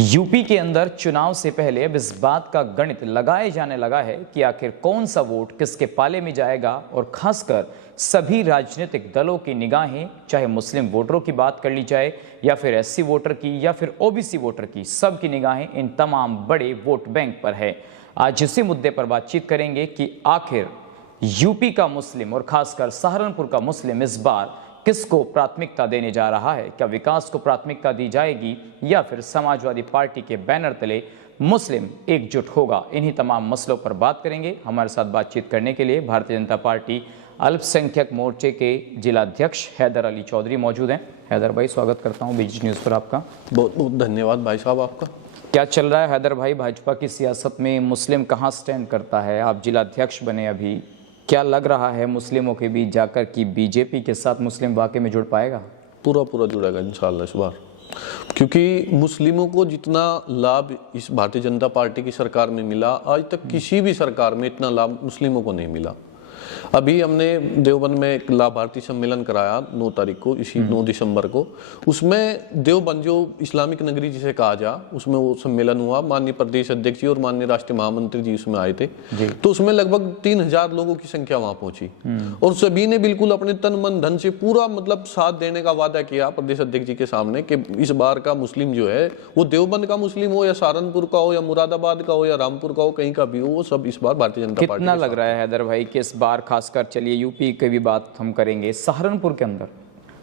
UP के अंदर चुनाव से पहले अब इस बात का गणित लगाए जाने लगा है कि आखिर कौन सा वोट किसके पाले में जाएगा और खासकर सभी राजनीतिक दलों की निगाहें, चाहे मुस्लिम वोटरों की बात कर ली जाए या फिर एससी वोटर की या फिर ओबीसी वोटर की, सबकी निगाहें इन तमाम बड़े वोट बैंक पर है। आज इसी मुद्दे पर बातचीत करेंगे कि आखिर यूपी का मुस्लिम और खासकर सहारनपुर का मुस्लिम इस बार किसको प्राथमिकता देने जा रहा है। क्या विकास को प्राथमिकता दी जाएगी या फिर समाजवादी पार्टी के बैनर तले मुस्लिम एकजुट होगा। इन्हीं तमाम मसलों पर बात करेंगे। हमारे साथ बातचीत करने के लिए भारतीय जनता पार्टी अल्पसंख्यक मोर्चे के जिलाध्यक्ष हैदर अली चौधरी मौजूद हैं। हैदर भाई, स्वागत करता हूं बीजी न्यूज़ पर आपका। बहुत बहुत धन्यवाद भाई साहब आपका। क्या चल रहा है हैदर भाई, भाजपा की सियासत में मुस्लिम कहाँ स्टैंड करता है? आप जिलाध्यक्ष बने अभी, क्या लग रहा है मुस्लिमों के बीच जाकर कि बीजेपी के साथ मुस्लिम वाकई में जुड़ पाएगा? पूरा जुड़ेगा इंशाल्लाह इस बार, क्योंकि मुस्लिमों को जितना लाभ इस भारतीय जनता पार्टी की सरकार में मिला, आज तक किसी भी सरकार में इतना लाभ मुस्लिमों को नहीं मिला। अभी हमने देवबंद में एक लाभार्थी सम्मेलन कराया 9 तारीख को, इसी 9 दिसंबर को। उसमें देवबंद जो इस्लामिक नगरी जिसे कहा जा, उसमें वो सम्मेलन हुआ। माननीय प्रदेश अध्यक्ष जी और माननीय राष्ट्रीय महामंत्री जी उसमें आए थे। तो उसमें लगभग 3000 लोगों की संख्या वहां पहुंची और सभी ने बिल्कुल अपने तन मन धन से पूरा मतलब साथ देने का वादा किया प्रदेश अध्यक्ष जी के सामने कि इस बार का मुस्लिम जो है, वो देवबंद का मुस्लिम हो या सहारनपुर का हो या मुरादाबाद का हो या रामपुर का हो, कहीं का भी हो, वो सब इस बार भारतीय जनता पार्टी। कितना लग रहा है हैदर भाई कि इस बार खासकर, चलिए यूपी की भी बात हम करेंगे, सहारनपुर के अंदर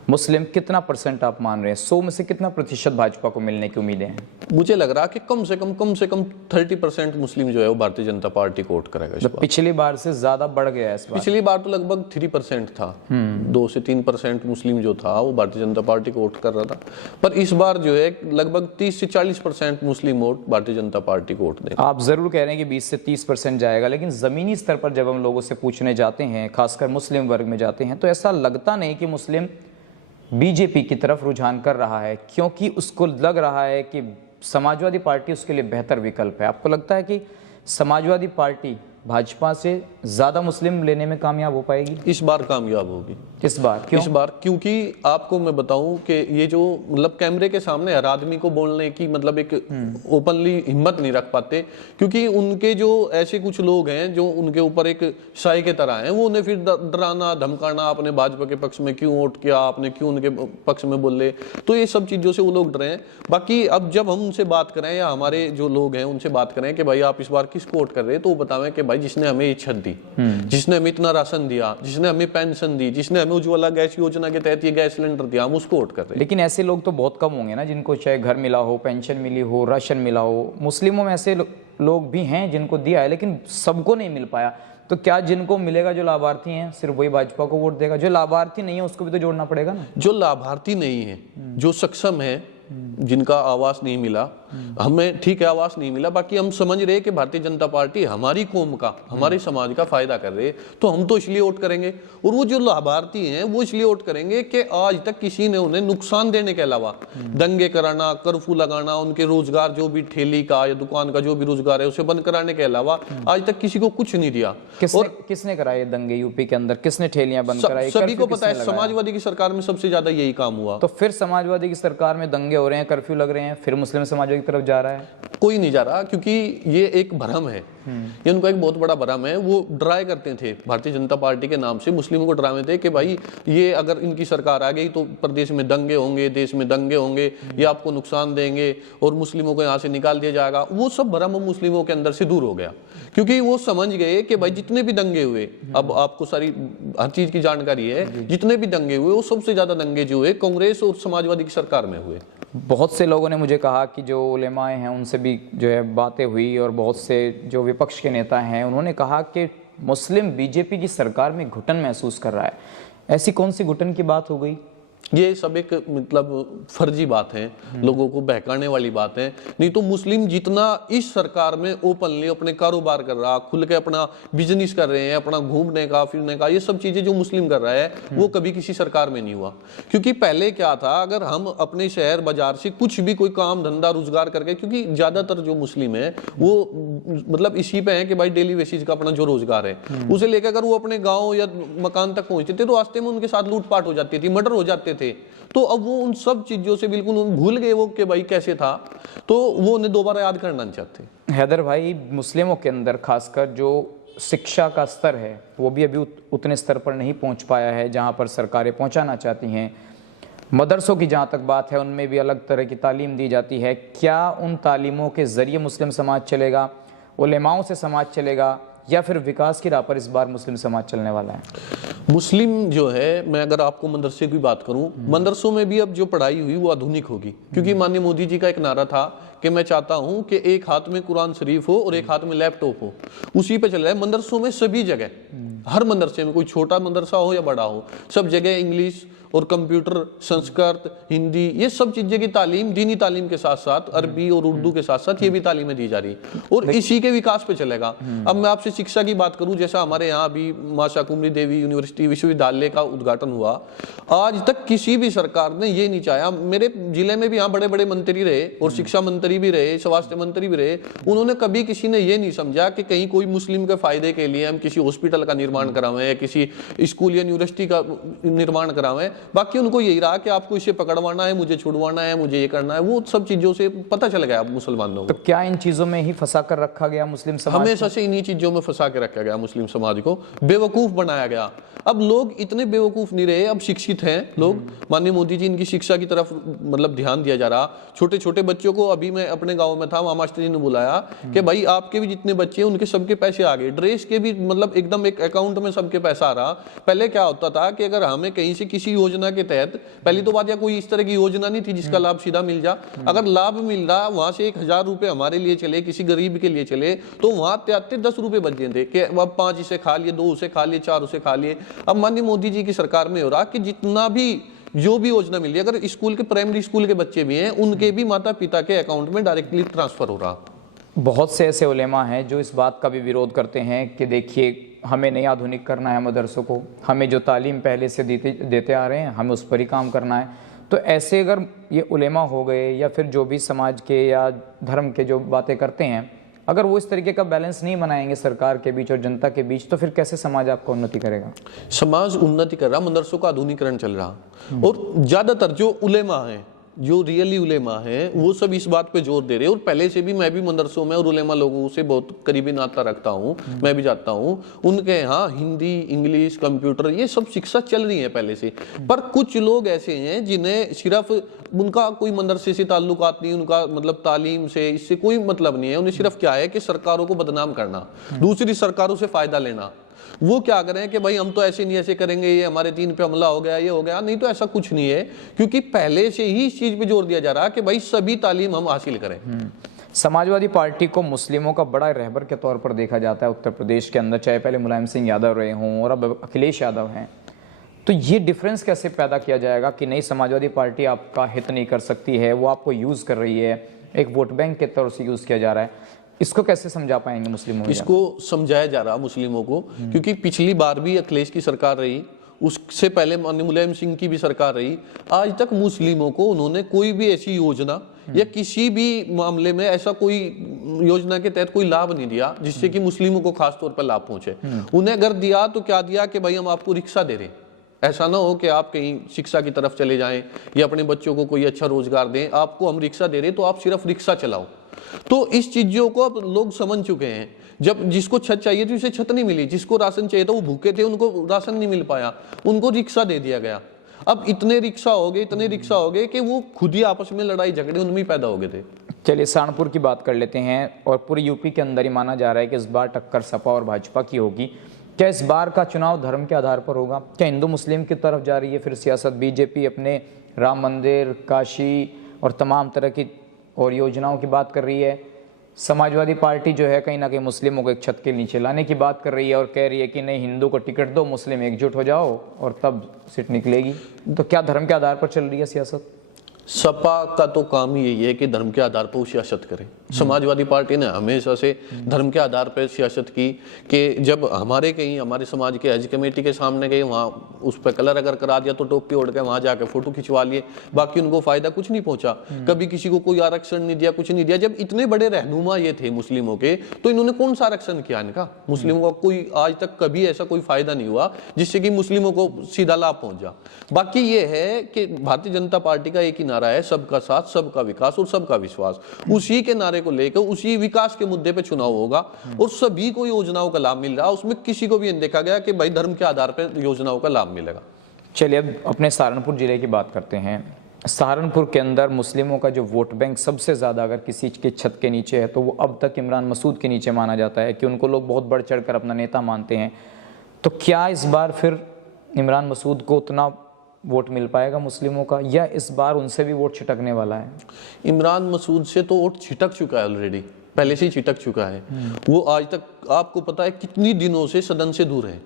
मुस्लिम कितना परसेंट आप मान रहे हैं? 100 में से कितना प्रतिशत भाजपा को मिलने की उम्मीदें हैं? मुझे लग रहा है कि कम से कम 30% मुस्लिम जो है वो भारतीय जनता पार्टी को वोट करेगा। तो पिछली बार से ज्यादा बढ़ गया है इस बार। पिछली बार तो लगभग 3% था, 2 से 3% मुस्लिम जो था वो भारतीय जनता पार्टी को वोट कर रहा था। पर इस बार जो है लगभग 30 से 40% मुस्लिम वोट भारतीय जनता पार्टी को वोट देगा। आप जरूर कह रहे हैं कि 20 से 30% जाएगा, लेकिन जमीनी स्तर पर जब हम लोगों से पूछने जाते हैं, खासकर मुस्लिम वर्ग में जाते हैं, तो ऐसा लगता नहीं कि मुस्लिम बीजेपी की तरफ रुझान कर रहा है, क्योंकि उसको लग रहा है कि समाजवादी पार्टी उसके लिए बेहतर विकल्प है। आपको लगता है कि समाजवादी पार्टी भाजपा से ज्यादा मुस्लिम लेने में कामयाब हो पाएगी? इस बार कामयाब होगी। इस बार क्यों? इस बार क्योंकि आपको मैं बताऊं कि ये जो मतलब कैमरे के सामने हर आदमी को बोलने की मतलब एक ओपनली हिम्मत नहीं रख पाते, क्योंकि उनके जो ऐसे कुछ लोग हैं जो उनके ऊपर एक साई के तरह हैं, वो उन्हें फिर डराना धमकाना, आपने भाजपा के पक्ष में क्यों वोट किया, आपने क्यों उनके पक्ष में बोले, तो ये सब चीजों से वो लोग डरे हैं। बाकी अब जब हम उनसे बात करें या हमारे जो लोग हैं उनसे बात करें कि भाई आप इस बार किसको वोट कर रहे हैं, तो वो बतावें कि भाई जिसने हमें ये छत दी, जिसने हमें इतना राशन दिया, जिसने हमें पेंशन दी, जिसने हमें उज्ज्वला गैस योजना के तहत ये गैस सिलेंडर दिया, हम उसको वोट कर रहे हैं। लेकिन ऐसे लोग तो बहुत कम होंगे ना, जिनको चाहे घर मिला हो, पेंशन मिली हो, राशन मिला हो। मुस्लिमों में ऐसे लोग भी हैं जिनको दिया है, लेकिन सबको नहीं मिल पाया। तो क्या जिनको मिलेगा, जो लाभार्थी हैं, सिर्फ वही भाजपा को वोट देगा? जो लाभार्थी नहीं है उसको भी तो जोड़ना पड़ेगा ना। जो लाभार्थी नहीं है, जो सक्षम है, जिनका आवास नहीं मिला, हमें ठीक है आवास नहीं मिला, बाकी हम समझ रहे कि भारतीय जनता पार्टी हमारी कौम का, हमारे समाज का फायदा कर रही है, तो हम तो इसलिए वोट करेंगे। और वो जो लाभार्थी हैं वो इसलिए वोट करेंगे कि आज तक किसी ने उन्हें नुकसान देने के अलावा दंगे कराना, कर्फ्यू लगाना, उनके रोजगार जो भी ठेली का या दुकान का जो भी रोजगार है उसे बंद कराने के अलावा आज तक किसी को कुछ नहीं दिया। और किसने कराए दंगे यूपी के अंदर? किसने ठेलियां बंद कराई? सभी को पता है, समाजवादी की सरकार में सबसे ज्यादा यही काम हुआ। तो फिर समाजवादी की सरकार में दंगे हो रहे हैं, कर्फ्यू लग रहे हैं, फिर मुस्लिम समाजवादी की तरफ जा रहा है? कोई नहीं जा रहा, क्योंकि ये एक भ्रम है, ये उनका एक बहुत बड़ा भ्रम है। वो डराए करते थे भारतीय जनता पार्टी के नाम से, मुस्लिमों को डरावे थे कि भाई ये अगर इनकी सरकार आ गई तो प्रदेश में दंगे होंगे, देश में दंगे होंगे, ये आपको नुकसान देंगे और मुस्लिमों को यहाँ से निकाल दिया जाएगा। वो सब भ्रम मुस्लिमों के अंदर से दूर हो गया, क्योंकि वो समझ गए कि भाई जितने भी दंगे हुए, अब आपको सारी हर चीज की जानकारी है, जितने भी दंगे हुए वो सबसे ज्यादा दंगे जो हुए कांग्रेस और समाजवादी की सरकार में हुए। बहुत से लोगों ने मुझे कहा कि जो उलेमाए हैं उनसे भी जो है बातें हुई, और बहुत से जो विपक्ष के नेता हैं उन्होंने कहा कि मुस्लिम बीजेपी की सरकार में घुटन महसूस कर रहा है। ऐसी कौन सी घुटन की बात हो गई? ये सब एक मतलब फर्जी बात है, लोगों को बहकाने वाली बात है। नहीं तो मुस्लिम जितना इस सरकार में ओपनली अपने कारोबार कर रहा, खुल के अपना बिजनेस कर रहे हैं, अपना घूमने का फिरने का, ये सब चीजें जो मुस्लिम कर रहा है वो कभी किसी सरकार में नहीं हुआ। क्योंकि पहले क्या था, अगर हम अपने शहर बाजार से कुछ भी कोई काम धंधा रोजगार करके, क्योंकि ज्यादातर जो मुस्लिम है वो मतलब इसी पे है कि भाई डेली बेसिस का अपना जो रोजगार है उसे लेकर अगर वो अपने गाँव या मकान तक पहुंचते थे तो रास्ते में उनके साथ लूटपाट हो जाती थी, मर्डर हो जाते चाहते थे, तो अब वो उन सब चीजों से बिल्कुल भूल गए वो कि भाई कैसे था, तो वो उन्हें दोबारा याद करना नहीं चाहते। हैदर भाई, मुस्लिमों के अंदर खासकर जो शिक्षा का स्तर है वो भी अभी उतने स्तर पर नहीं पहुंच पाया है जहां पर सरकारें पहुंचाना चाहती हैं। मदरसों की जहां तक बात है, उनमें भी अलग तरह की तालीम दी जाती है। क्या उन तालीमों के ज़रिए मुस्लिम समाज चलेगा, उलेमाओं से समाज चलेगा, या फिर विकास की राह पर इस बार मुस्लिम समाज चलने वाला है? मुस्लिम जो है, मैं अगर आपको मदरसे की बात करूं, मदरसों में भी अब जो पढ़ाई हुई वो आधुनिक होगी, क्योंकि माननीय मोदी जी का एक नारा था कि मैं चाहता हूं कि एक हाथ में कुरान शरीफ हो और एक हाथ में लैपटॉप हो, उसी पे चल रहा है। मदरसों में सभी जगह, हर मदरसे में, कोई छोटा मदरसा हो या बड़ा हो, सब जगह इंग्लिश और कंप्यूटर, संस्कृत, हिंदी, ये सब चीजें की तालीम, दीनी तालीम के साथ साथ अरबी और उर्दू के साथ साथ ये भी तालीमें दी जा रही है, और इसी के विकास पे चलेगा। अब मैं आपसे शिक्षा की बात करूं, जैसा हमारे यहाँ अभी मां शाकुंभरी देवी यूनिवर्सिटी विश्वविद्यालय का उद्घाटन हुआ, आज तक किसी भी सरकार ने ये नहीं चाहा। मेरे जिले में भी यहाँ बड़े बड़े मंत्री रहे, और शिक्षा मंत्री भी रहे, स्वास्थ्य मंत्री भी रहे, उन्होंने कभी किसी ने ये नहीं समझा कि कहीं कोई मुस्लिम के फायदे के लिए हम किसी हॉस्पिटल का निर्माण करावें या किसी स्कूल या यूनिवर्सिटी का निर्माण करावें। बाकी उनको यही रहा कि आपको इसे पकड़वाना है, मुझे छुड़वाना है, मुझे ये करना है। वो सब चीजों से पता चल गया मुसलमानों को। तो क्या इन चीजों में ही फंसा कर रखा गया मुस्लिम समाज? हमेशा से इन्हीं चीजों में फंसा के रखा गया मुस्लिम समाज को, बेवकूफ बनाया गया। अब लोग इतने बेवकूफ नहीं रहे, अब शिक्षित हैं लोग। माननीय मोदी जी, इनकी शिक्षा की तरफ मतलब ध्यान दिया जा रहा। छोटे छोटे बच्चों को, अभी मैं अपने गांव में था, वहां मास्टर जी ने बुलाया कि भाई आपके भी जितने बच्चे हैं उनके सबके पैसे आ गए, ड्रेस के भी, मतलब एकदम एक अकाउंट में सबके पैसा आ रहा। पहले क्या होता था कि अगर हमें कहीं से किसी योजना के तहत, पहली तो बात, या कोई इस तरह की योजना नहीं थी जिसका लाभ सीधा मिल जा, अगर लाभ मिल रहा वहां से 1000 रुपए हमारे लिए चले, किसी गरीब के लिए चले, तो वहां 10 रुपए बच गए थे कि अब 5 इसे खा लिए, 2 उसे खा लिए, 4 उसे खा लिए। अब माननीय मोदी जी की सरकार में हो रहा कि जितना भी जो भी योजना मिल रही है, अगर स्कूल के, प्राइमरी स्कूल के बच्चे भी हैं, उनके भी माता पिता के अकाउंट में डायरेक्टली ट्रांसफर हो रहा। बहुत से ऐसे उलेमा हैं जो इस बात का भी विरोध करते हैं कि देखिए, हमें नहीं आधुनिक करना है मदरसों को, हमें जो तालीम पहले से देते आ रहे हैं हमें उस पर ही काम करना है। तो ऐसे अगर ये उलेमा हो गए या फिर जो भी समाज के या धर्म के जो बातें करते हैं, अगर वो इस तरीके का बैलेंस नहीं बनाएंगे सरकार के बीच और जनता के बीच, तो फिर कैसे समाज आपका उन्नति करेगा? समाज उन्नति कर रहा, मदरसों का आधुनिकीकरण चल रहा, और ज्यादातर जो उलेमा है, जो रियली उलेमा है, वो सब इस बात पे जोर दे रहे हैं। और पहले से भी मैं भी मदरसों में और उलेमा लोगों से बहुत करीबी नाता रखता हूँ, मैं भी जाता हूँ उनके यहाँ। हिंदी, इंग्लिश, कंप्यूटर, ये सब शिक्षा चल रही है पहले से। पर कुछ लोग ऐसे हैं जिन्हें सिर्फ, उनका कोई मदरसे से ताल्लुकात नहीं, उनका मतलब तालीम से, इससे कोई मतलब नहीं है। उन्हें सिर्फ क्या है कि सरकारों को बदनाम करना, दूसरी सरकारों से फायदा लेना। वो क्या करें कि भाई हम तो ऐसे नहीं ऐसे करेंगे, ये हमारे दीन पे हमला हो गया, ये हो गया। नहीं, तो ऐसा कुछ नहीं है, क्योंकि पहले से ही इस चीज पे जोर दिया जा रहा है कि भाई सभी तालीम हम हासिल करें। समाजवादी पार्टी को मुस्लिमों का बड़ा रहबर के तौर पर देखा जाता है उत्तर प्रदेश के अंदर, चाहे पहले मुलायम सिंह यादव रहे हों और अब अखिलेश यादव हैं। तो ये डिफरेंस कैसे पैदा किया जाएगा कि नहीं, समाजवादी पार्टी आपका हित नहीं कर सकती है, वो आपको यूज कर रही है, एक वोट बैंक के तौर से यूज किया जा रहा है? इसको कैसे समझा पाएंगे मुस्लिमों? इसको समझाया जा रहा मुस्लिमों को, क्योंकि पिछली बार भी अखिलेश की सरकार रही, उससे पहले माननीय मुलायम सिंह की भी सरकार रही। आज तक मुस्लिमों को उन्होंने कोई भी ऐसी योजना या किसी भी मामले में ऐसा कोई योजना के तहत कोई लाभ नहीं दिया जिससे कि मुस्लिमों को खास तौर पर लाभ पहुंचे। उन्हें अगर दिया तो क्या दिया कि भाई हम आपको रिक्शा दे रहे हैं, ऐसा ना हो कि आप कहीं शिक्षा की तरफ चले जाएं या अपने बच्चों को कोई अच्छा रोजगार दें, आपको हम रिक्शा दे रहे तो आप सिर्फ रिक्शा चलाओ। तो इस चीजों को अब लोग समझ चुके हैं। जब जिसको छत चाहिए थी उसे छत नहीं मिली, जिसको राशन चाहिए था वो भूखे थे, उनको राशन नहीं मिल पाया, उनको रिक्शा दे दिया गया। अब इतने रिक्शा हो गए कि वो खुद ही आपस में लड़ाई झगड़े उनमें पैदा हो गए थे। चलिए सहारनपुर की बात कर लेते हैं, और पूरे यूपी के अंदर ही माना जा रहा है कि इस बार टक्कर सपा और भाजपा की होगी। क्या इस बार का चुनाव धर्म के आधार पर होगा? क्या हिंदू मुस्लिम की तरफ जा रही है फिर सियासत? बीजेपी अपने राम मंदिर, काशी और तमाम तरह की और योजनाओं की बात कर रही है। समाजवादी पार्टी जो है कहीं ना कहीं मुस्लिमों को एक छत के नीचे लाने की बात कर रही है और कह रही है कि नहीं, हिंदू को टिकट दो, मुस्लिम एकजुट हो जाओ और तब सीट निकलेगी। तो क्या धर्म के आधार पर चल रही है सियासत? सपा का तो काम ही यही है कि धर्म के आधार पर वो सियासत करे। समाजवादी पार्टी ने हमेशा से धर्म के आधार पर सियासत की कि जब हमारे समाज के हज कमेटी के सामने गए, वहाँ उस पर कलर अगर करा दिया तो टोपी ओढ़ के वहाँ जाकर फोटो खिंचवा लिए, बाकी उनको फायदा कुछ नहीं पहुंचा। कभी किसी को कोई आरक्षण नहीं दिया, कुछ नहीं दिया। जब इतने बड़े रहनुमा ये थे मुस्लिमों के, तो इन्होंने कौन सा आरक्षण किया इनका? मुस्लिमों का कोई आज तक कभी ऐसा कोई फायदा नहीं हुआ जिससे कि मुस्लिमों को सीधा लाभ पहुंचा। बाकी ये है कि भारतीय जनता पार्टी का एक ही नारा है, सबका साथ, सबका विकास और सबका विश्वास। उसी के नारे को लेकर उसी विकास के मुद्दे पे चुनाव होगा और सभी को योजनाओं का लाभ मिल रहा है। उसमें किसी को भी नहीं देखा गया कि भाई धर्म के आधार पर योजनाओं का लाभ मिलेगा। चलिए अब अपने सहारनपुर जिले की बात करते हैं। सहारनपुर के अंदर मुस्लिमों का जो वोट बैंक सबसे ज़्यादा अगर किसी के छत के नीचे है तो वो अब तक इमरान मसूद के नीचे माना जाता है कि उनको लोग बहुत बढ़ चढ़ कर अपना नेता मानते हैं। तो क्या इस बार फिर इमरान मसूद को उतना वोट मिल पाएगा मुस्लिमों का, या इस बार उनसे भी वोट छिटकने वाला है? इमरान मसूद से तो वोट छिटक चुका है, ऑलरेडी पहले से ही छिटक चुका है। वो आज तक आपको पता है कितनी दिनों से सदन से दूर है,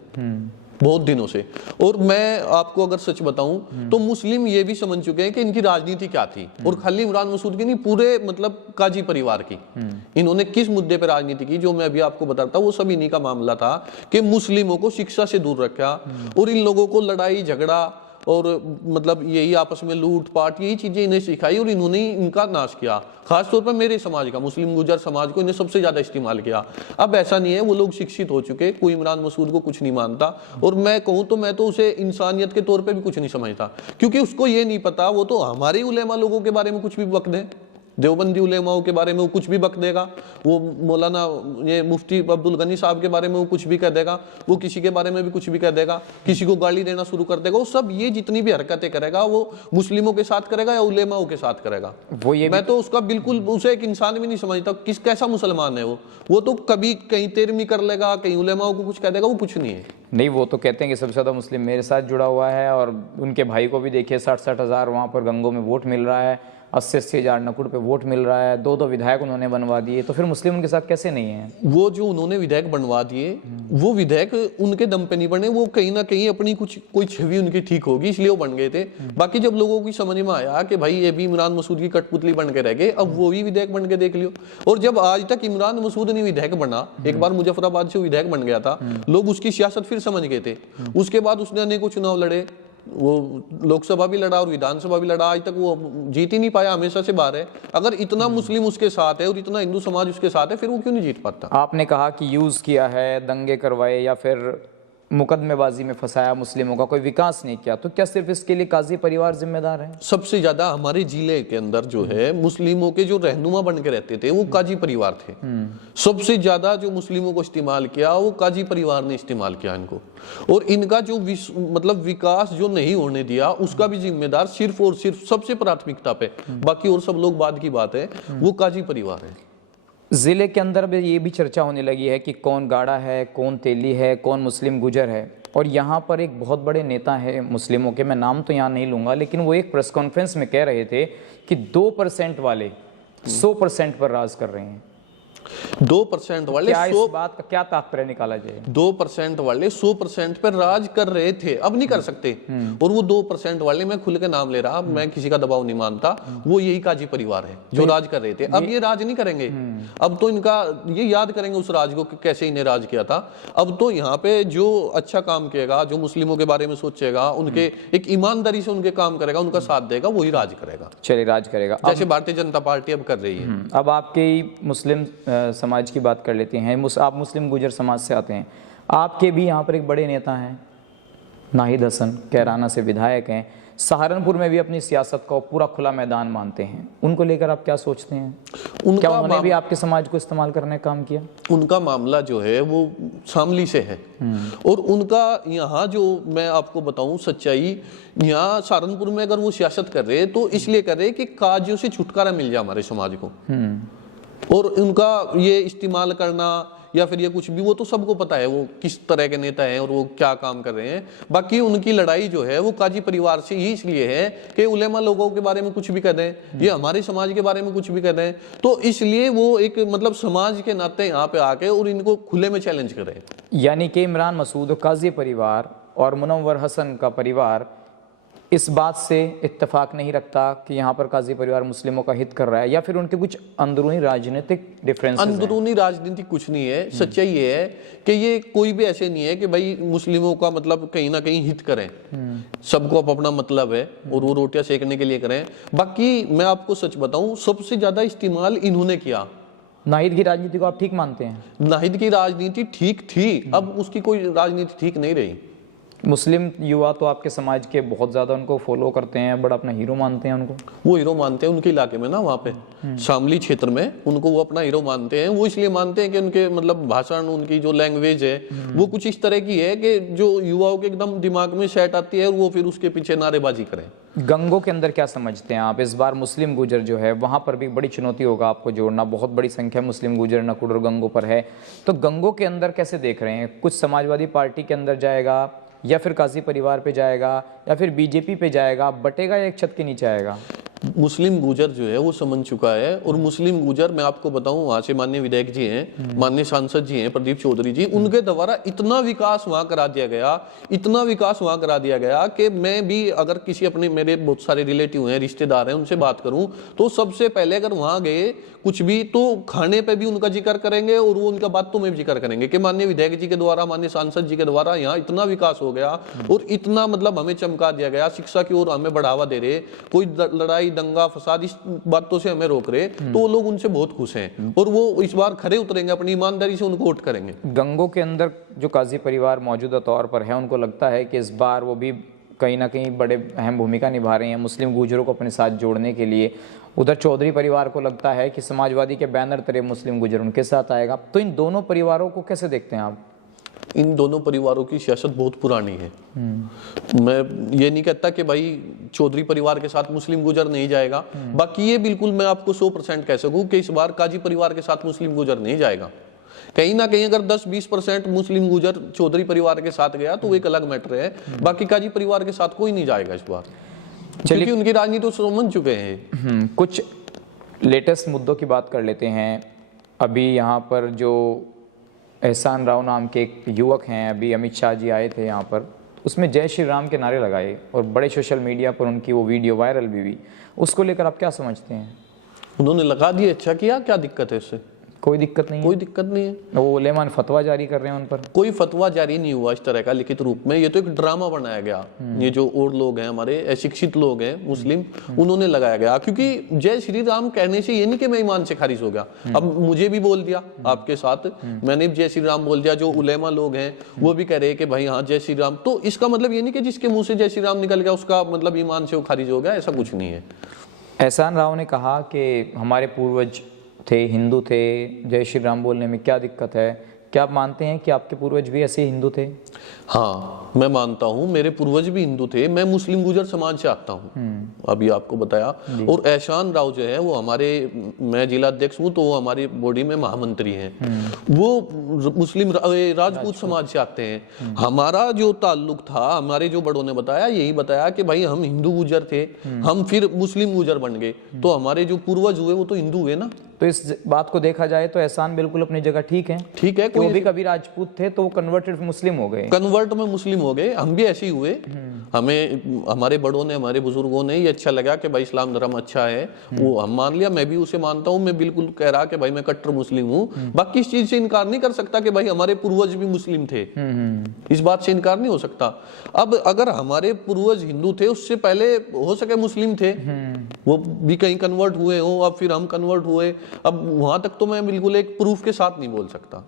बहुत दिनों से। और मैं आपको अगर सच बताऊं तो मुस्लिम ये भी समझ चुके हैं कि इनकी राजनीति क्या थी, और खाली इमरान मसूद की नहीं, पूरे मतलब काजी परिवार की। इन्होंने किस मुद्दे पर राजनीति की, जो मैं अभी आपको बताता हूं, वो सब इन्हीं का मामला था कि मुस्लिमों को शिक्षा से दूर रखा और इन लोगों को लड़ाई झगड़ा और मतलब यही आपस में लूट पाट, यही चीजें इन्हें सिखाई और इन्होंने इनका नाश किया। खासतौर पर मेरे समाज का, मुस्लिम गुजर समाज को इन्हें सबसे ज्यादा इस्तेमाल किया। अब ऐसा नहीं है, वो लोग शिक्षित हो चुके, कोई इमरान मसूद को कुछ नहीं मानता। और मैं कहूं तो मैं तो उसे इंसानियत के तौर पे भी कुछ नहीं समझता, क्योंकि उसको ये नहीं पता, वो तो हमारे उलेमा लोगों के बारे में कुछ भी बक दे, देवबंदी उलेमाओं के बारे में वो कुछ भी बक देगा, वो मौलाना ये मुफ्ती अब्दुल गनी साहब के बारे में वो कुछ भी कह देगा, वो किसी के बारे में भी कुछ भी कह देगा, किसी को गाली देना शुरू कर देगा। वो सब ये जितनी भी हरकतें करेगा वो मुस्लिमों के साथ करेगा या उलेमाओं के साथ करेगा। वो ये मैं तो उसका बिल्कुल उसे एक इंसान भी नहीं समझता। कैसा मुसलमान है वो तो कभी कहीं तेरहवीं कर लेगा, कहीं उलेमाओं को कुछ कह देगा, वो कुछ नहीं है। नहीं, वो तो कहते हैं कि सबसे ज़्यादा मुस्लिम मेरे साथ जुड़ा हुआ है, और उनके भाई को भी देखिए 60-60 हज़ार वहाँ पर गंगों में वोट मिल रहा है, 80-80 हज़ार नकुड़ पे वोट मिल रहा है, 2-2 विधायक उन्होंने बनवा दिए। तो फिर मुस्लिम उनके साथ कैसे नहीं है? वो जो उन्होंने विधायक बनवा दिए, वो विधायक उनके दम पे नहीं बने, वो कहीं ना कहीं अपनी कुछ कोई छवि उनकी ठीक होगी इसलिए वो बन गए थे। बाकी जब लोगों की समझ में आया कि भाई ये भी इमरान मसूद की कठपुतली बन के रह गए, अब वो भी विधायक बन के देख लियो। और जब आज तक इमरान मसूद नहीं विधायक बना, एक बार मुजफ्फराबाद से विधायक बन गया था, लोग उसकी सियासत फिर समझ गए थे। उसके बाद उसने अनेकों चुनाव लड़े, वो लोकसभा भी लड़ा और विधानसभा भी लड़ा, आज तक वो जीत ही नहीं पाया, हमेशा से बाहर है। अगर इतना मुस्लिम उसके साथ है और इतना हिंदू समाज उसके साथ है, फिर वो क्यों नहीं जीत पाता? आपने कहा कि यूज़ किया है, दंगे करवाए या फिर मुकदमेबाजी में फंसाया मुस्लिमों का, कोई विकास नहीं किया, तो क्या सिर्फ इसके लिए काजी परिवार जिम्मेदार है? सबसे ज्यादा हमारे जिले के अंदर जो है मुस्लिमों के जो रहनुमा बन के रहते थे वो काजी परिवार थे। सबसे ज्यादा जो मुस्लिमों को इस्तेमाल किया वो काजी परिवार ने इस्तेमाल किया इनको, और इनका जो मतलब विकास जो नहीं होने दिया उसका भी जिम्मेदार सिर्फ और सिर्फ सबसे प्राथमिकता पे, बाकी और सब लोग बाद की बात है, वो काजी परिवार है। ज़िले के अंदर भी ये भी चर्चा होने लगी है कि कौन गाड़ा है, कौन तेली है, कौन मुस्लिम गुजर है। और यहाँ पर एक बहुत बड़े नेता है मुस्लिमों के, मैं नाम तो यहाँ नहीं लूँगा, लेकिन वो एक प्रेस कॉन्फ्रेंस में कह रहे थे कि 2% वाले 100% पर राज कर रहे हैं। 2% वाले क्या इस बात का क्या तात्पर्य निकाला जाए? 2% वाले 100% पर राज कर रहे थे, अब नहीं कर सकते। और वो 2% वाले, मैं खुल के नाम ले रहा, मैं किसी का दबाव नहीं मानता, वो यही काजी परिवार है जो राज कर रहे थे। अब ये राज नहीं करेंगे, अब तो इनका ये याद करेंगे उस राज को कि कैसे इन्हें राज किया था। अब तो यहाँ पे जो अच्छा काम किएगा, जो मुस्लिमों के बारे में सोचेगा, उनके एक ईमानदारी से उनके काम करेगा, उनका साथ देगा, वही राज करेगा। चलिए, राज करेगा जैसे भारतीय जनता पार्टी अब कर रही है। अब आपके मुस्लिम समाज की बात कर लेते हैं। आप मुस्लिम गुजर समाज से आते हैं, आपके भी यहाँ पर एक बड़े नेता हैं नाहिद हसन, कैराना से विधायक हैं, सहारनपुर में भी अपनी सियासत को पूरा खुला मैदान मानते हैं। उनको लेकर आप क्या सोचते हैं? क्या उन्होंने भी आपके समाज को इस्तेमाल करने का काम किया? उनका मामला जो है वो शामली से है, और उनका यहाँ जो मैं आपको बताऊं सच्चाई, यहाँ सहारनपुर में अगर वो सियासत कर रहे हैं तो इसलिए कर रहे हैं कि काजियों से छुटकारा मिल जाए हमारे समाज को। और उनका ये इस्तेमाल करना या फिर ये कुछ भी, वो तो सबको पता है वो किस तरह के नेता हैं और वो क्या काम कर रहे हैं। बाकी उनकी लड़ाई जो है वो काजी परिवार से ही इसलिए है कि उलेमा लोगों के बारे में कुछ भी कह दें, ये हमारे समाज के बारे में कुछ भी कह दें, तो इसलिए वो एक मतलब समाज के नाते यहाँ पे आके और इनको खुले में चैलेंज कर रहे हैं। यानी कि इमरान मसूद, काजी परिवार और मुनव्वर हसन का परिवार इस बात से इत्तेफाक नहीं रखता कि यहाँ पर काजी परिवार मुस्लिमों का हित कर रहा है, या फिर उनके कुछ अंदरूनी राजनीतिक डिफरेंसेस हैं? अंदरूनी राजनीति कुछ नहीं है। सच्चाई ये है कि ये कोई भी ऐसे नहीं है कि भाई मुस्लिमों का मतलब कहीं ना कहीं हित करें। सबको अपना मतलब है और वो रोटियां सेकने के लिए करें। बाकी मैं आपको सच बताऊं, सबसे ज्यादा इस्तेमाल इन्होंने किया। नाहिद की राजनीति को आप ठीक मानते हैं? नाहिद की राजनीति ठीक थी, अब उसकी कोई राजनीति ठीक नहीं रही। मुस्लिम युवा तो आपके समाज के बहुत ज्यादा उनको फॉलो करते हैं, बड़ा अपना हीरो मानते हैं उनको। वो हीरो मानते हैं उनके इलाके में ना, वहाँ पे शामली क्षेत्र में उनको वो अपना हीरो मानते हैं। वो इसलिए मानते हैं कि उनके मतलब भाषण, उनकी जो लैंग्वेज है वो कुछ इस तरह की है कि जो युवाओं के एकदम दिमाग में सेट आती है, वो फिर उसके पीछे नारेबाजी करें। गंगों के अंदर क्या समझते हैं आप? इस बार मुस्लिम गुजर जो है वहां पर भी बड़ी चुनौती होगा आपको जोड़ना, बहुत बड़ी संख्या मुस्लिम गुजर नकुड़ और गंगों पर है, तो गंगों के अंदर कैसे देख रहे हैं? कुछ समाजवादी पार्टी के अंदर जाएगा, या फिर काजी परिवार पे जाएगा, या फिर बीजेपी पे जाएगा, बटेगा या एक छत के नीचे आएगा? मुस्लिम गुजर जो है वो समझ चुका है। और मुस्लिम गुजर मैं आपको बताऊं, वहां से माननीय विधायक जी हैं, माननीय सांसद जी हैं प्रदीप चौधरी जी, उनके द्वारा इतना विकास वहां करा दिया गया, इतना विकास वहां करा दिया गया कि मैं भी अगर किसी अपने, मेरे बहुत सारे रिलेटिव हैं, रिश्तेदार हैं, उनसे बात करूं तो सबसे पहले अगर वहां गए कुछ भी तो खाने पे भी उनका जिक्र करेंगे और वो उनका बातों में भी जिक्र करेंगे कि माननीय विधायक जी के द्वारा, माननीय सांसद जी के द्वारा यहाँ इतना विकास हो गया और इतना मतलब हमें चमका दिया गया, शिक्षा की ओर हमें बढ़ावा दे रहे, कोई लड़ाई दंगा फसाद इस बातों से हमें रोक रहे, तो वो लोग उनसे बहुत खुश हैं और वो इस बार खरे उतरेंगे, अपनी ईमानदारी से उनको वोट करेंगे। गंगों के अंदर जो काजी परिवार मौजूदा तौर पर है, उनको लगता है कि इस बार वो भी कहीं ना कहीं बड़े अहम भूमिका निभा रहे हैं मुस्लिम गुजरों को अपने साथ जोड़ने के लिए। उधर चौधरी परिवार को लगता है कि समाजवादी के बैनर तले मुस्लिम गुजर उनके साथ आएगा। तो इन दोनों परिवारों को कैसे देखते हैं आप? इन दोनों परिवारों की सियासत बहुत पुरानी है। मैं ये नहीं कहता कि भाई चौधरी परिवार के साथ मुस्लिम गुजर नहीं जाएगा, बाकी ये बिल्कुल मैं आपको 100% कह सकूं कि इस बार काजी परिवार के साथ मुस्लिम गुजर नहीं जाएगा। कहीं ना कहीं अगर 10-20% मुस्लिम गुजर चौधरी परिवार के साथ गया तो वो एक अलग मैटर है, बाकी काजी परिवार के साथ कोई नहीं जाएगा इस बार, क्योंकि उनकी राजनीति तो समझ चुके हैं। कुछ लेटेस्ट मुद्दों की बात कर लेते हैं। अभी यहाँ पर जो एहसान राव नाम के एक युवक हैं, अभी अमित शाह जी आए थे यहाँ पर, उसमें जय श्री राम के नारे लगाए और बड़े सोशल मीडिया पर उनकी वो वीडियो वायरल भी हुई। उसको लेकर आप क्या समझते हैं? उन्होंने लगा दिए, अच्छा किया, क्या दिक्कत है उससे? कोई दिक्कत नहीं कोई दिक्कत नहीं है। वो उलेमा ने फतवा जारी कर रहे हैं उन पर। कोई फतवा जारी नहीं हुआ इस तरह का लिखित रूप में, ये तो एक ड्रामा बनाया गया। ये जो और लोग हैं हमारे अशिक्षित लोग हैं मुस्लिम, उन्होंने लगाया गया, क्योंकि जय श्री राम कहने से ये नहीं कि मैं ईमान से खारिज हो गया। अब मुझे भी बोल दिया आपके साथ, मैंने भी जय श्री राम बोल दिया, जो उलेमा लोग हैं वो भी कह रहे हैं कि भाई हाँ जय श्री राम, तो इसका मतलब ये नहीं कि जिसके मुंह से जय श्री राम निकल गया उसका मतलब ईमान से वो खारिज हो गया, ऐसा कुछ नहीं है। एहसान राव ने कहा कि हमारे पूर्वज थे, हिंदू थे, जय श्री राम बोलने में क्या दिक्कत है? क्या आप मानते हैं कि आपके पूर्वज भी ऐसे हिंदू थे? हाँ, मैं मानता हूँ, मेरे पूर्वज भी हिंदू थे। मैं मुस्लिम गुजर समाज से आता हूँ, अभी आपको बताया। और एहसान राव जो है वो हमारे, मैं जिला अध्यक्ष हूँ तो वो हमारी बॉडी में महामंत्री हैं। वो मुस्लिम राजपूत समाज से आते हैं। हमारा जो ताल्लुक था, हमारे जो बड़ों ने बताया, यही बताया कि भाई हम हिंदू गुजर थे, हम फिर मुस्लिम गुजर बन गए, तो हमारे जो पूर्वज हुए वो तो हिंदू हुए ना। तो इस बात को देखा जाए तो एहसान बिल्कुल अपनी जगह ठीक है। ठीक है, वो भी कभी राजपूत थे तो वो कन्वर्टेड मुस्लिम हो गए, कन्वर्ट में मुस्लिम हो गए, हम भी ऐसे ही हुए। हमें हमारे बड़ों ने, हमारे बुजुर्गों ने ये अच्छा लगा कि भाई इस्लाम धर्म अच्छा है, वो हम मान लिया, मैं भी उसे मानता हूँ। मैं बिल्कुल कह रहा कि भाई मैं कट्टर मुस्लिम हूँ, बाकी इस चीज से इनकार नहीं कर सकता कि भाई हमारे पूर्वज भी मुस्लिम थे, इस बात से इनकार नहीं हो सकता। अब अगर हमारे पूर्वज हिंदू थे, उससे पहले हो सके मुस्लिम थे, वो भी कहीं कन्वर्ट हुए हो, अब फिर हम कन्वर्ट हुए, अब वहां तक तो मैं बिल्कुल एक प्रूफ के साथ नहीं बोल सकता।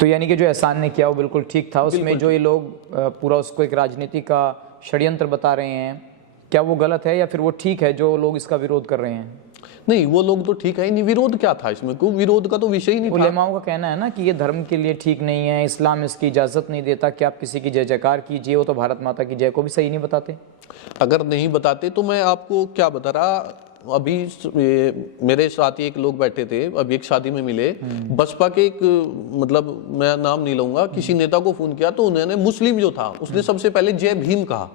तो यानी कि जो एहसान ने किया वो बिल्कुल ठीक था। उसमें जो ये लोग पूरा उसको एक राजनीति का षड्यंत्र बता रहे हैं, क्या वो गलत है या फिर वो ठीक है जो लोग इसका विरोध कर रहे हैं? नहीं, वो लोग तो ठीक है नहीं, विरोध क्या था इसमें? कोई विरोध का तो विषय ही नहीं था। उलेमाओं का कहना है ना कि ये धर्म के लिए ठीक नहीं है, इस्लाम इसकी इजाजत नहीं देता कि आप किसी की जय जयकार कीजिए। वो तो भारत माता की जय को भी सही नहीं बताते। अगर नहीं बताते तो मैं आपको क्या बता रहा, अभी मेरे साथ ही एक लोग बैठे थे, अभी एक शादी में मिले, बसपा के एक, मतलब मैं नाम नहीं लूंगा, किसी नेता को फोन किया तो उन्होंने, मुस्लिम जो था उसने सबसे पहले जय भीम कहा।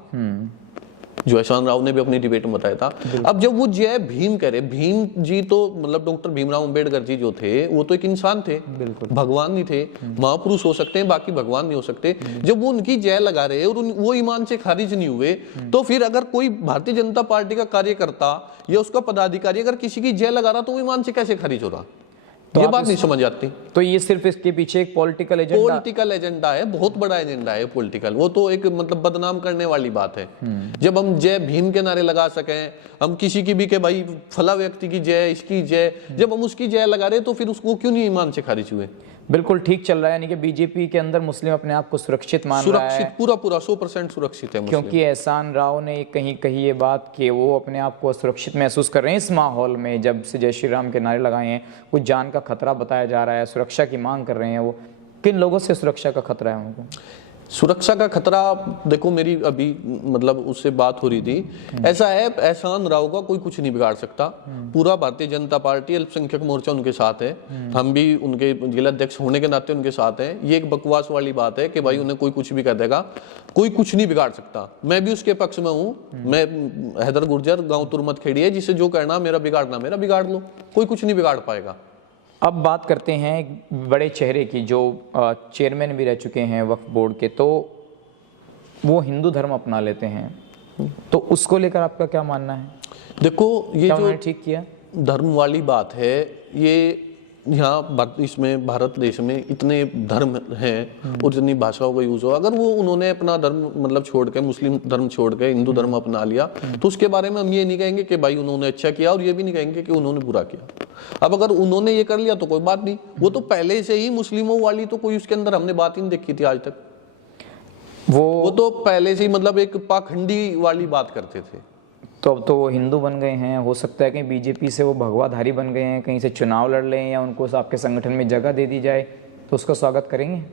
जो एहसान राव ने भी अपनी डिबेट में बताया था। अब जब वो जय भीम कह रहे, भीम जी तो मतलब डॉक्टर भीमराव अंबेडकर जी जो थे वो तो एक इंसान थे, भगवान नहीं थे। महापुरुष हो सकते हैं, बाकी भगवान नहीं हो सकते। जब वो उनकी जय लगा रहे और वो ईमान से खारिज नहीं हुए, तो फिर अगर कोई भारतीय जनता पार्टी का कार्यकर्ता या उसका पदाधिकारी अगर किसी की जय लगा रहा तो वो ईमान से कैसे खारिज हो रहा? ये बात नहीं समझ आती। तो ये सिर्फ इसके पीछे एक पॉलिटिकल एजेंडा है, बहुत बड़ा एजेंडा है पॉलिटिकल। वो तो एक मतलब बदनाम करने वाली बात है। जब हम जय भीम के नारे लगा सकें, हम किसी की भी के भाई फला व्यक्ति की जय, इसकी जय, जब हम उसकी जय लगा रहे तो फिर उसको क्यों नहीं ईमान से खारिज हुए? बिल्कुल ठीक चल रहा है, यानी कि बीजेपी के अंदर मुस्लिम अपने आप को सुरक्षित मान रहा है, पूरा 100% सुरक्षित है मुस्लिम। क्योंकि एहसान राव ने कहीं कही ये बात कि वो अपने आप को सुरक्षित महसूस कर रहे हैं इस माहौल में। जब से जय श्री राम के नारे लगाए हैं, कुछ जान का खतरा बताया जा रहा है, सुरक्षा की मांग कर रहे हैं। वो किन लोगों से सुरक्षा का खतरा है उनको? सुरक्षा का खतरा देखो, मेरी अभी मतलब उससे बात हो रही थी, ऐसा है एहसान राव का कोई कुछ नहीं बिगाड़ सकता। पूरा भारतीय जनता पार्टी अल्पसंख्यक मोर्चा उनके साथ है, हम भी उनके जिला अध्यक्ष होने के नाते उनके साथ हैं। ये एक बकवास वाली बात है कि भाई उन्हें कोई कुछ भी कर देगा, कोई कुछ नहीं बिगाड़ सकता। मैं भी उसके पक्ष में हूँ। मैं हैदर गुर्जर, गाँव तुरमत खेड़ी है, जिसे जो करना मेरा बिगाड़ना मेरा बिगाड़ लो, कोई कुछ नहीं बिगाड़ पाएगा। अब बात करते हैं एक बड़े चेहरे की जो चेयरमैन भी रह चुके हैं वक्फ बोर्ड के, तो वो हिंदू धर्म अपना लेते हैं, तो उसको लेकर आपका क्या मानना है? देखो, ये जो ठीक किया धर्म वाली बात है, ये यहाँ इसमें भारत देश में इतने धर्म हैं और जितनी भाषाओं का यूज हो, अगर वो उन्होंने अपना धर्म मतलब छोड़ के, मुस्लिम धर्म छोड़ के हिंदू धर्म अपना लिया, तो उसके बारे में हम ये नहीं कहेंगे कि भाई उन्होंने अच्छा किया, और ये भी नहीं कहेंगे कि उन्होंने बुरा किया। अब अगर उन्होंने ये कर लिया तो कोई बात नहीं, वो तो पहले से ही मुस्लिमों वाली तो कोई उसके अंदर हमने बात ही नहीं देखी थी आज तक। वो तो पहले से ही मतलब एक पाखंडी वाली बात करते थे। तो अब तो वो हिंदू बन गए हैं, हो सकता है कि बीजेपी से वो भगवाधारी बन गए हैं, कहीं से चुनाव लड़ लें या उनको आपके संगठन में जगह दे दी जाए, तो उसका स्वागत करेंगे?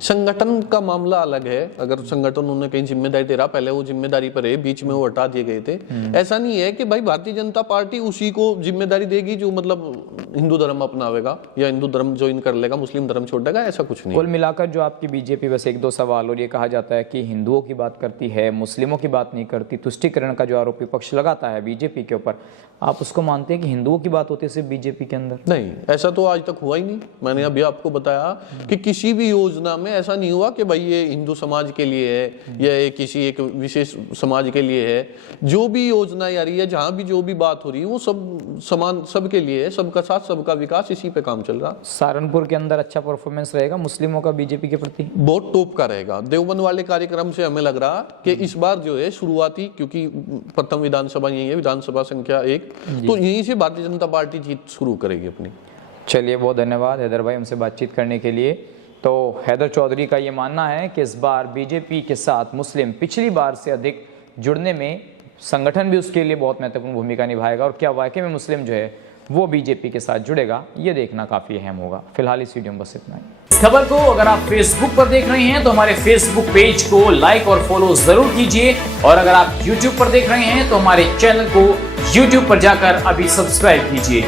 संगठन का मामला अलग है। अगर संगठन उन्होंने कहीं जिम्मेदारी दे रहा, पहले वो जिम्मेदारी पर है, बीच में वो हटा दिए गए थे। ऐसा नहीं है कि भाई भारतीय जनता पार्टी उसी को जिम्मेदारी देगी जो मतलब हिंदू धर्म अपनावेगा या हिंदू धर्म ज्वाइन कर लेगा, मुस्लिम धर्म छोड़ देगा, ऐसा कुछ नहीं। कुल मिलाकर जो आपकी बीजेपी, बस एक दो सवाल, और ये कहा जाता है कि हिंदुओं की बात करती है, मुस्लिमों की बात नहीं करती, तुष्टीकरण का जो आरोप विपक्ष लगाता है बीजेपी के ऊपर, आप उसको मानते हैं कि हिंदुओं की बात होती है सिर्फ बीजेपी के अंदर? नहीं, ऐसा तो आज तक हुआ ही नहीं। मैंने अभी आपको बताया कि किसी भी योजना में ऐसा नहीं हुआ कि भाई ये हिंदू समाज के लिए है या ये किसी एक विशेष समाज के लिए है। जो भी योजना आ रही है, जहां भी जो भी बात हो रही है, वो सब समान सबके लिए है, सबका साथ सबका विकास, इसी पे काम चल रहा। सहारनपुर के अंदर अच्छा परफॉर्मेंस रहेगा मुस्लिमों का बीजेपी के प्रति? बहुत टॉप का रहेगा। देवबंद वाले कार्यक्रम से हमें लग रहा कि इस बार जो है शुरुआती, क्योंकि प्रथम विधानसभा यही है, विधानसभा संख्या 1, तो यहीं से भारतीय जनता पार्टी जीत शुरू करेगी अपनी। चलिए, बहुत धन्यवाद हैदर भाई हमसे बातचीत करने के लिए। तो हैदर चौधरी का ये मानना है कि इस बार बीजेपी के साथ मुस्लिम पिछली बार से अधिक जुड़ने में संगठन भी उसके लिए बहुत महत्वपूर्ण भूमिका निभाएगा, और क्या वाकई में मुस्लिम जो है वो बीजेपी के साथ जुड़ेगा, ये देखना काफी अहम होगा। फिलहाल इस वीडियो में बस इतना ही। खबर को अगर आप फेसबुक पर देख रहे हैं तो हमारे फेसबुक पेज को लाइक और फॉलो जरूर कीजिए, और अगर आप यूट्यूब पर देख रहे हैं तो हमारे चैनल को यूट्यूब पर जाकर अभी सब्सक्राइब कीजिए।